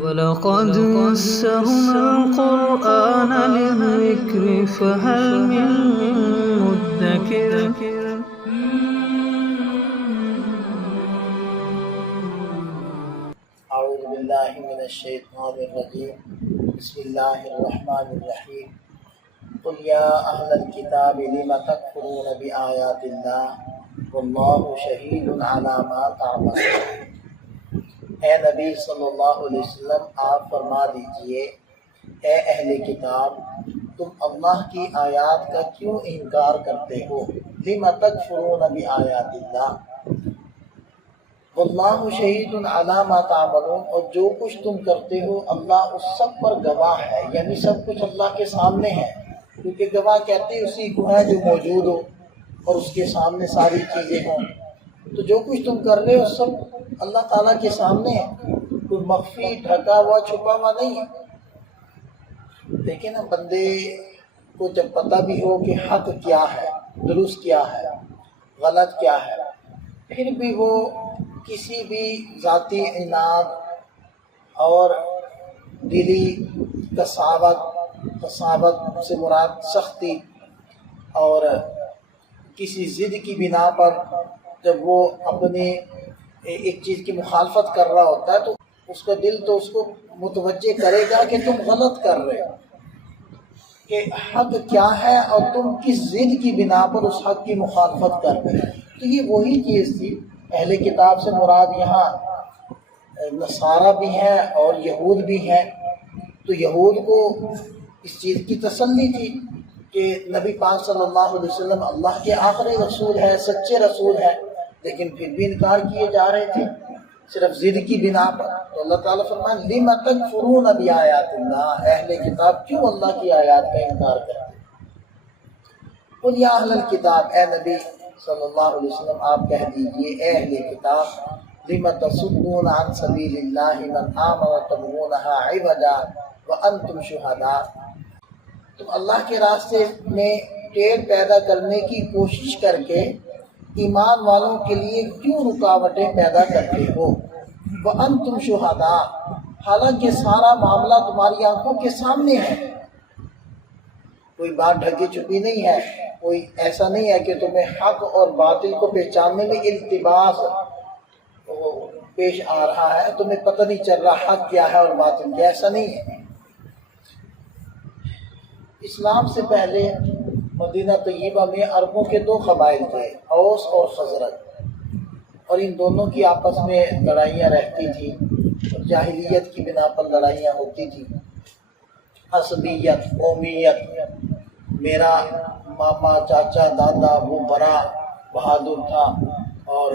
وَلَقَدْ يَسَّرْنَا الْقُرْآنَ لِلذِّكْرِ فَهَلْ مِن مُّدَّكِرٍ اعوذ باللہ من الشیطان الرجیم بسم اللہ الرحمن الرحیم قل یا اہل الکتاب لم تکفرون بآیات اللہ واللہ شہید علی ما تعملون۔ اے نبی صلی اللہ علیہ وسلم آپ فرما دیجئے، اے اہل کتاب تم اللہ کی آیات کا کیوں انکار کرتے ہو؟ لم تکفرون بآیات اللہ واللہ شہید علی ما تعملون، اور جو کچھ تم کرتے ہو اللہ اس سب پر گواہ ہے، یعنی سب کچھ اللہ کے سامنے ہے، کیونکہ گواہ کہتے اسی کو ہے جو موجود ہو اور اس کے سامنے ساری چیزیں ہوں۔ تو جو کچھ تم کر رہے ہو سب اللہ تعالیٰ کے سامنے ہے، کوئی مخفی ڈھکا ہوا چھپا ہوا نہیں ہے۔ دیکھیں نا، بندے کو جب پتہ بھی ہو کہ حق کیا ہے، درست کیا ہے، غلط کیا ہے، پھر بھی وہ کسی بھی ذاتی عناد اور دلی کساوت سے مراد سختی اور کسی ضد کی بنا پر جب وہ اپنے ایک چیز کی مخالفت کر رہا ہوتا ہے تو اس کا دل تو اس کو متوجہ کرے گا کہ تم غلط کر رہے ہو، کہ حق کیا ہے اور تم کس ضد کی بنا پر اس حق کی مخالفت کر رہے ہو۔ تو یہ وہی چیز تھی۔ اہل کتاب سے مراد یہاں نصارہ بھی ہیں اور یہود بھی ہیں۔ تو یہود کو اس چیز کی تسلی تھی کہ نبی پاک صلی اللہ علیہ وسلم اللہ کے آخری رسول ہے، سچے رسول ہے، لیکن پھر بھی انکار کیے جا رہے تھے صرف ضد کی بنا پر۔ تو اللہ تعالیٰ فرمائے لِمَ تَکْفُرُونَ بِآیَاتِ اللَّهِ، اہل کتاب کیوں اللہ کی آیات کا انکار کرتے؟ قُلْ یا اہل الکتاب، اے نبی صلی اللہ علیہ وسلم آپ کہہ دیجئے، اے اہل کتاب لِمَ تَصُدُّونَ عَنْ سَبِيلِ اللَّهِ مَنْ آمَنَ تَبْغُونَهَا عِوَجًا وَأَنْتُمْ شُهَدَاء، تم اللہ کے راستے میں ٹیڑھ پیدا کرنے کی کوشش کر کے ایمان والوں کے لیے کیوں رکاوٹیں پیدا کرتے ہو؟ وَأَنْتُمْ شُهَدَاء، حالانکہ سارا معاملہ تمہاری آنکھوں کے سامنے ہے، کوئی بات ڈھکی چھپی نہیں ہے، کوئی ایسا نہیں ہے کہ تمہیں حق اور باطل کو پہچاننے میں التباس پیش آ رہا ہے، تمہیں پتہ نہیں چل رہا حق کیا ہے اور باطل کیا، ایسا نہیں ہے۔ اسلام سے پہلے مدینہ طیبہ میں عربوں کے دو قبائل تھے، اوس اور خزرج، اور ان دونوں کی آپس میں لڑائیاں رہتی تھیں، جاہلیت کی بنا پر لڑائیاں ہوتی تھیں، عصبیت، قومیت، میرا ماما چاچا دادا وہ بڑا بہادر تھا اور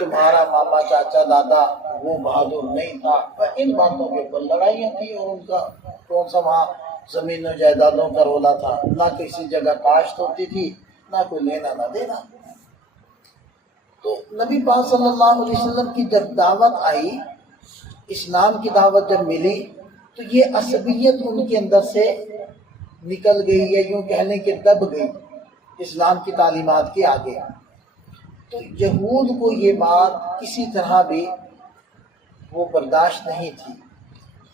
تمہارا ماما چاچا دادا وہ بہادر نہیں تھا، ان باتوں کے اوپر لڑائیاں تھیں، اور ان کا کون سا وہاں زمین و جائیدادوں کا رولا تھا، نہ کسی جگہ کاشت ہوتی تھی، نہ کوئی لینا نہ دینا۔ تو نبی پاک صلی اللہ علیہ وسلم کی جب دعوت آئی، اسلام کی دعوت جب ملی، تو یہ عصبیت ان کے اندر سے نکل گئی، یا یوں کہہ لیں کہ دب گئی اسلام کی تعلیمات کے آگے۔ تو یہود کو یہ بات کسی طرح بھی وہ برداشت نہیں تھی۔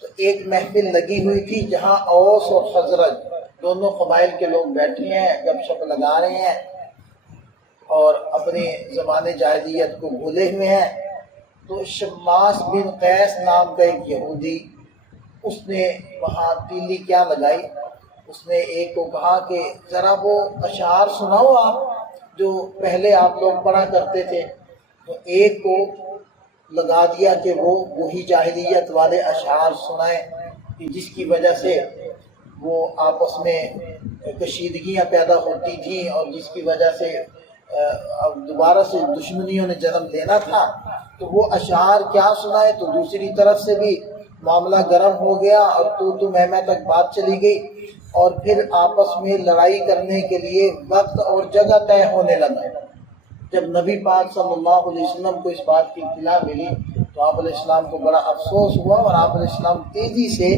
تو ایک محفل لگی ہوئی تھی جہاں اوس اور خزرج دونوں قبائل کے لوگ بیٹھے ہیں، گپ شپ لگا رہے ہیں اور اپنے زمانے جاہلیت کو بھولے ہوئے ہیں۔ تو شماس بن قیس نام کا ایک یہودی، اس نے وہاں تیلی کیا لگائی، اس نے ایک کو کہا کہ ذرا وہ اشعار سناؤ آپ جو پہلے آپ لوگ پڑھا کرتے تھے۔ تو ایک کو لگا دیا کہ وہ وہی جاہلیت والے اشعار سنائیں، کہ جس کی وجہ سے وہ آپس میں کشیدگیاں پیدا ہوتی تھیں اور جس کی وجہ سے دوبارہ سے دشمنیوں نے جنم لینا تھا۔ تو وہ اشعار کیا سنائے، تو دوسری طرف سے بھی معاملہ گرم ہو گیا اور تو میں تک بات چلی گئی، اور پھر آپس میں لڑائی کرنے کے لیے وقت اور جگہ طے ہونے لگا۔ جب نبی پاک صلی اللہ علیہ وسلم کو اس بات کی اطلاع ملی تو آپ علیہ السلام کو بڑا افسوس ہوا، اور آپ علیہ السلام تیزی سے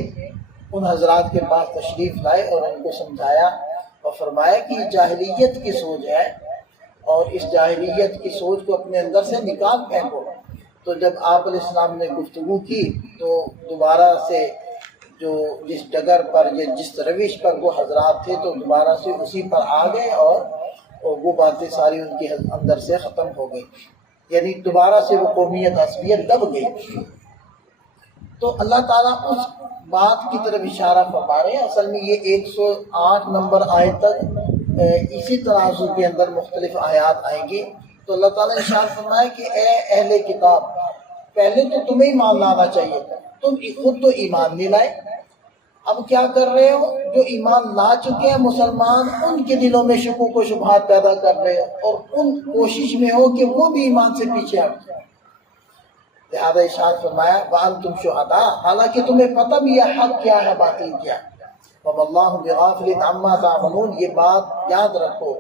ان حضرات کے پاس تشریف لائے اور ان کو سمجھایا اور فرمایا کہ یہ جاہلیت کی سوچ ہے، اور اس جاہلیت کی سوچ کو اپنے اندر سے نکال پھینکو۔ تو جب آپ علیہ السلام نے گفتگو کی تو دوبارہ سے جو جس ڈگر پر یا جس روش پر وہ حضرات تھے تو دوبارہ سے اسی پر آ گئے اور وہ باتیں ساری ان کے اندر سے ختم ہو گئی، یعنی دوبارہ سے وہ قومیت عصبیت دب گئی۔ تو اللہ تعالیٰ اس بات کی طرف اشارہ فرما رہے ہیں۔ اصل میں یہ 108 نمبر آیت تک اسی تناظر کے اندر مختلف آیات آئیں گی۔ تو اللہ تعالیٰ نے ارشاد فرمایا کہ اے اہل کتاب، پہلے تو تمہیں ایمان لانا چاہیے تھا، تم خود تو ایمان نہیں لائے، اب کیا کر رہے ہو؟ جو ایمان لا چکے ہیں مسلمان، ان کے دلوں میں شکوک و شبہات پیدا کر رہے ہو اور ان کوشش میں ہو کہ وہ بھی ایمان سے پیچھے ہٹ جائیں۔ لہذا ارشاد فرمایا وَأَنْتُمْ شُهَدَاء، حالانکہ تمہیں پتہ بھی ہے حق کیا ہے باطل کیا ہے۔ وَمَا اللَّهُ بِغَافِلٍ عَمَّا تَعْمَلُونَ، یہ بات یاد رکھو،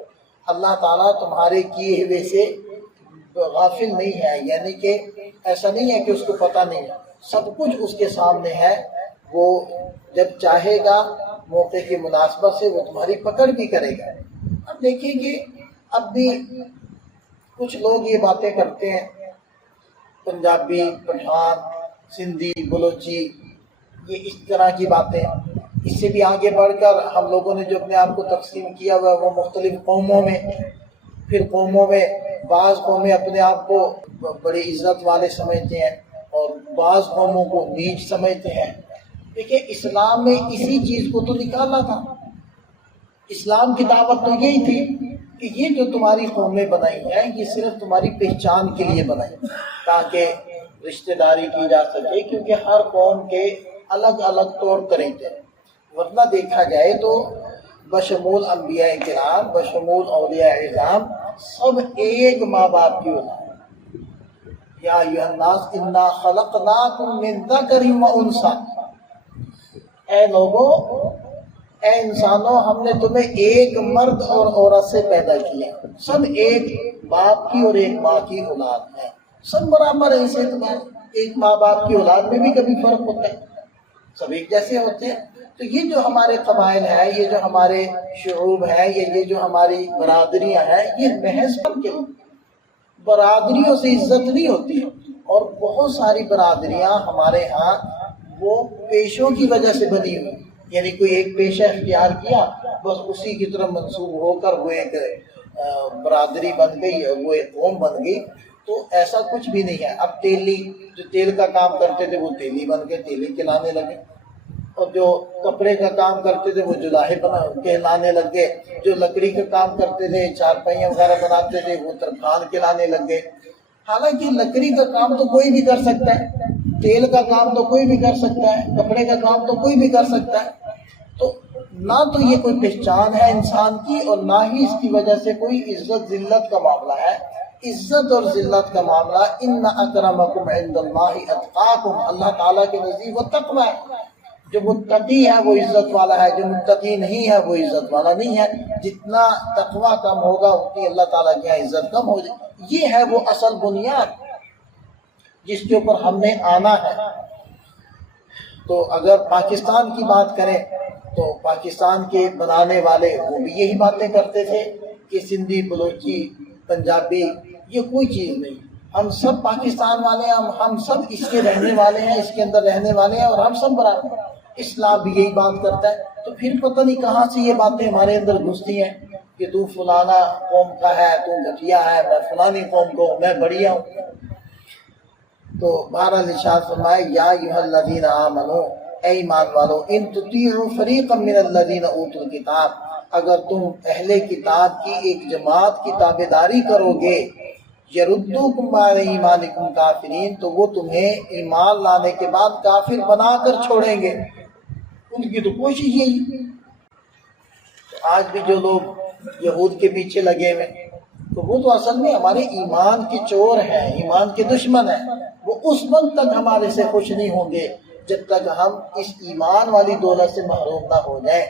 اللہ تعالیٰ تمہارے کیے ہوئے سے غافل نہیں ہے، یعنی کہ ایسا نہیں ہے کہ اس کو پتہ نہیں ہے، سب کچھ اس کے سامنے ہے، وہ جب چاہے گا موقع کی مناسبت سے وہ تمہاری پکڑ بھی کرے گا۔ اب دیکھیے کہ اب بھی کچھ لوگ یہ باتیں کرتے ہیں، پنجابی، پٹھان، سندھی، بلوچی، یہ اس طرح کی باتیں۔ اس سے بھی آگے بڑھ کر ہم لوگوں نے جو اپنے آپ کو تقسیم کیا ہوا ہے وہ مختلف قوموں میں، پھر قوموں میں بعض قومیں اپنے آپ کو بڑی عزت والے سمجھتے ہیں اور بعض قوموں کو نیچ سمجھتے ہیں۔ دیکھیں اسلام میں اسی چیز کو تو نکالنا تھا، اسلام کی دعوت تو یہی تھی کہ یہ جو تمہاری قومیں بنائی ہیں یہ صرف تمہاری پہچان کے لیے بنائی تاکہ رشتہ داری کی جا سکے، کیونکہ ہر قوم کے الگ الگ طور طریقے، ورنہ دیکھا جائے تو بشمول انبیاء کرام، بشمول اولیاء اعظام، سب ایک ماں باپ کی اولاد۔ یا ایھا الناس انا خلقناکم من ذکر و انثی، اے لوگوں، اے انسانوں، ہم نے تمہیں ایک مرد اور عورت سے پیدا کیا، سب ایک باپ کی اور ایک ماں کی اولاد ہے، سب برابر ہے اس اعتبار۔ ایک ماں باپ کی اولاد میں بھی کبھی فرق ہوتا ہے، سب ایک جیسے ہوتے ہیں۔ تو یہ جو ہمارے قبائل ہیں، یہ جو ہمارے شعوب ہیں، یہ جو ہماری برادریاں ہیں، یہ محض کے برادریوں سے عزت نہیں ہوتی، اور بہت ساری برادریاں ہمارے ہاں وہ پیشوں کی وجہ سے بنی ہوئی، یعنی کوئی ایک پیشہ اختیار کیا بس اسی کی طرف منسوب ہو کر وہ ایک برادری بن گئی، وہ ایک قوم بن گئی۔ تو ایسا کچھ بھی نہیں ہے۔ اب تیلی جو تیل کا کام کرتے تھے وہ تیلی بن کے تیلی کھلانے لگے، اور جو کپڑے کا کام کرتے تھے وہ جلاہے کہلانے لگ گئے، جو لکڑی کا کام کرتے تھے، چارپائیاں وغیرہ بناتے تھے وہ ترکھان کہلانے لگ گئے۔ حالانکہ لکڑی کا کام تو کوئی بھی کر سکتا ہے، تیل کا کام تو کوئی بھی کر سکتا ہے، کپڑے کا کام تو کوئی بھی کر سکتا ہے۔ تو نہ تو یہ کوئی پہچان ہے انسان کی، اور نہ ہی اس کی وجہ سے کوئی عزت ذلت کا معاملہ ہے۔ عزت اور ذلت کا معاملہ ان اکرمکم عند اللہ اتقاکم، اللہ تعالیٰ کے نزدیک وہ تقوی ہے۔ جو متقی ہے وہ عزت والا ہے، جو متقی نہیں ہے وہ عزت والا نہیں ہے۔ جتنا تقوی کم ہوگا اتنی اللہ تعالیٰ کی عزت کم ہو جائے۔ یہ ہے وہ اصل بنیاد جس کے اوپر ہم نے آنا ہے۔ تو اگر پاکستان کی بات کریں تو پاکستان کے بنانے والے وہ بھی یہی باتیں کرتے تھے کہ سندھی، بلوچی، پنجابی یہ کوئی چیز نہیں، ہم سب پاکستان والے ہیں، ہم سب اس کے رہنے والے ہیں، اس کے اندر رہنے والے ہیں، اور ہم سب برابر ہیں۔ اسلام بھی یہی بات کرتا ہے۔ تو پھر پتہ نہیں کہاں سے یہ باتیں ہمارے اندر گھستی ہیں کہ تو فلانا قوم کا ہے، تو گھٹیا ہے، میں فلانی قوم کو میں بڑھیا ہوں۔ تو بہرحال ارشاد فرمائے یا ایھا الذین آمنو، اے ایمان والو، ان تطیعوا فریقا من الذین اوتوا الکتاب، اگر تم اہل کتاب کی ایک جماعت کی تابعداری کرو گے، یردوکم بعد ایمانکم کافرین، تو وہ تمہیں ایمان لانے کے بعد کافر بنا کر چھوڑیں گے۔ ان کی تو کوشش یہی۔ آج بھی جو لوگ یہود کے پیچھے لگے ہوئے تو وہ تو اصل میں ہمارے ایمان کے چور ہیں، ایمان کے دشمن ہیں۔ وہ اس وقت تک ہمارے سے خوش نہیں ہوں گے جب تک ہم اس ایمان والی دولت سے محروم نہ ہو جائیں۔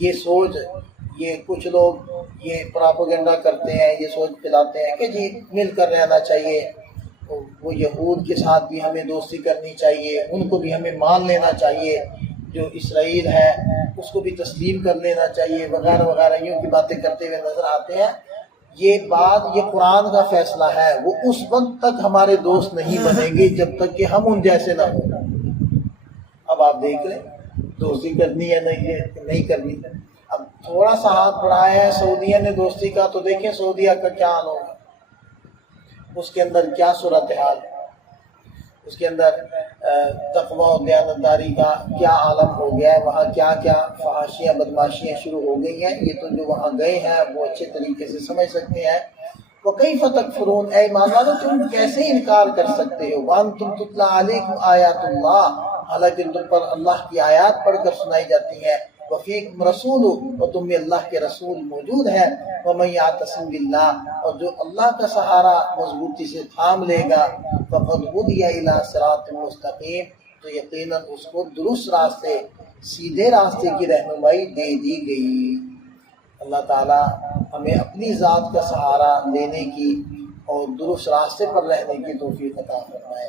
یہ سوچ، یہ کچھ لوگ یہ پراپیگنڈا کرتے ہیں، یہ سوچ پھیلاتے ہیں کہ جی مل کر رہنا چاہیے، وہ یہود کے ساتھ بھی ہمیں دوستی کرنی چاہیے، ان کو بھی ہمیں مان لینا چاہیے، جو اسرائیل ہے اس کو بھی تسلیم کر لینا چاہیے، وغیرہ وغیرہ یوں کی باتیں کرتے ہوئے نظر آتے ہیں۔ یہ بات، یہ قرآن کا فیصلہ ہے، وہ اس وقت تک ہمارے دوست نہیں بنیں گے جب تک کہ ہم ان جیسے نہ ہوں۔ اب آپ دیکھ لیں دوستی کرنی ہے نہیں کرنی. اب تھوڑا سا ہاتھ بڑھایا ہے سعودیہ نے دوستی کا تو دیکھیں سعودیہ کا کیا حال ہوگا، اس کے اندر کیا صورتحال، اس کے اندر تقویٰ و دیانتداری کا کیا عالم ہو گیا ہے، وہاں کیا کیا فحاشیاں بدماشیاں شروع ہو گئی ہیں. یہ تو جو وہاں گئے ہیں وہ اچھے طریقے سے سمجھ سکتے ہیں. وَكَيْفَ تَكْفُرُونَ، اے ایمان والو تم کیسے انکار کر سکتے ہو، وَأَنْتُمْ تُتْلَىٰ عَلَيْكُمْ آیاتُ اللَّهِ، حالانکہ تم پر اللہ کی آیات پڑھ کر سنائی جاتی ہیں. وفیکم رسول، اور تم میں اللہ کے رسول موجود ہیں. ومن یعتصم باللہ، اور جو اللہ کا سہارا مضبوطی سے تھام لے گا، فقد ہدی الی صراط مستقیم، تو یقیناً اس کو درست راستے سیدھے راستے کی رہنمائی دے دی گئی. اللہ تعالی ہمیں اپنی ذات کا سہارا لینے کی اور درست راستے پر رہنے کی توفیق عطا فرمائے.